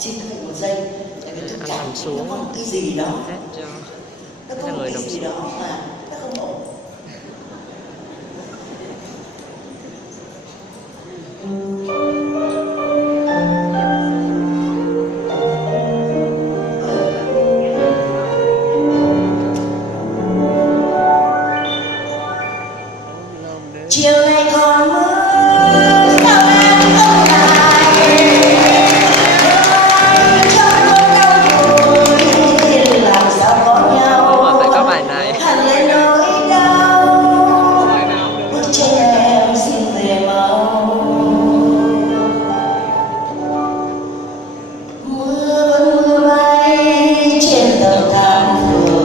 xin các bạn một giây, tại vì tôi cảm thấy nó có một cái gì đó, nó có một cái gì đó mà nó không ổn. Chiều nay còn mưa, sao em không lại cho con đau buồn, làm sao có nhau phải có bài này. hằn lên nỗi đau, bước chân em xin về mau. Mưa vẫn mưa bay trên tầng thang lầu,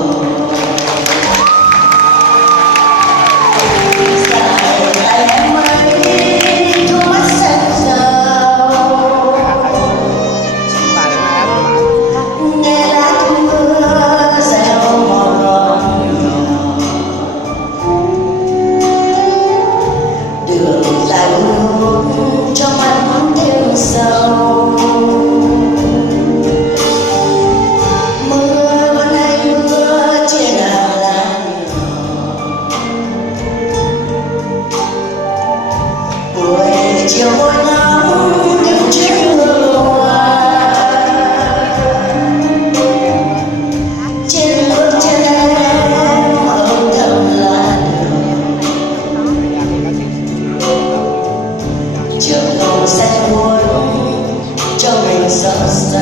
chiều môi nắng những chiếc mưa hoa trên bước chân em âm thầm là đường trường không sẽ muốn cho mình sợ xa.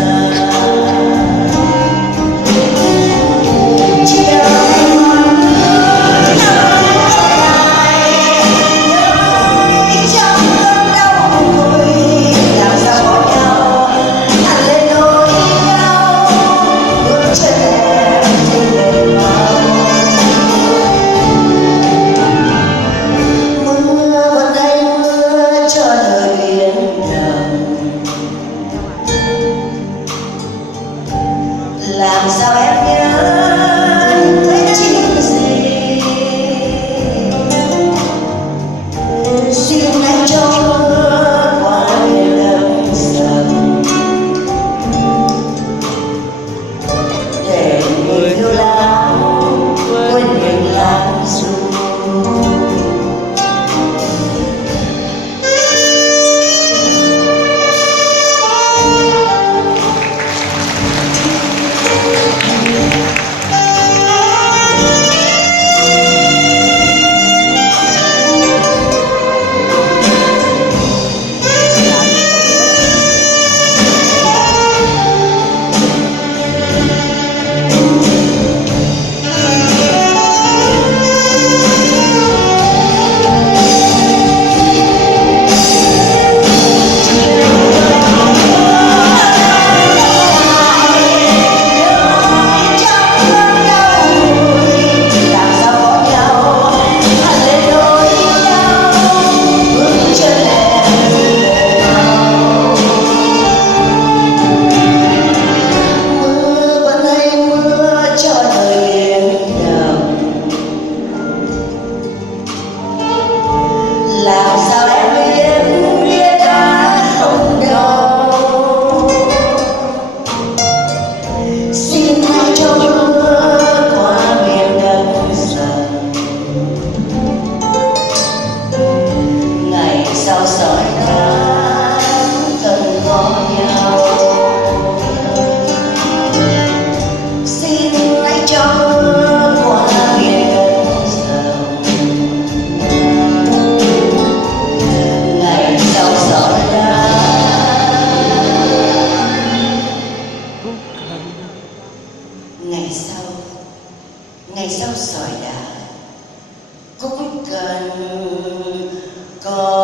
Làm sao em nhớ thấy chuyện gì, xin hãy cho mưa qua miền đất sầm để người yêu lãng quên mình lãng du. Làm sao em biết nghĩa đã không đâu, xin hãy cho mưa qua miền đất sầm ngày sau sỏi đá cần có nhau. Xin hãy cho mưa qua miền đất sầm ngày sau sỏi đá cũng cần có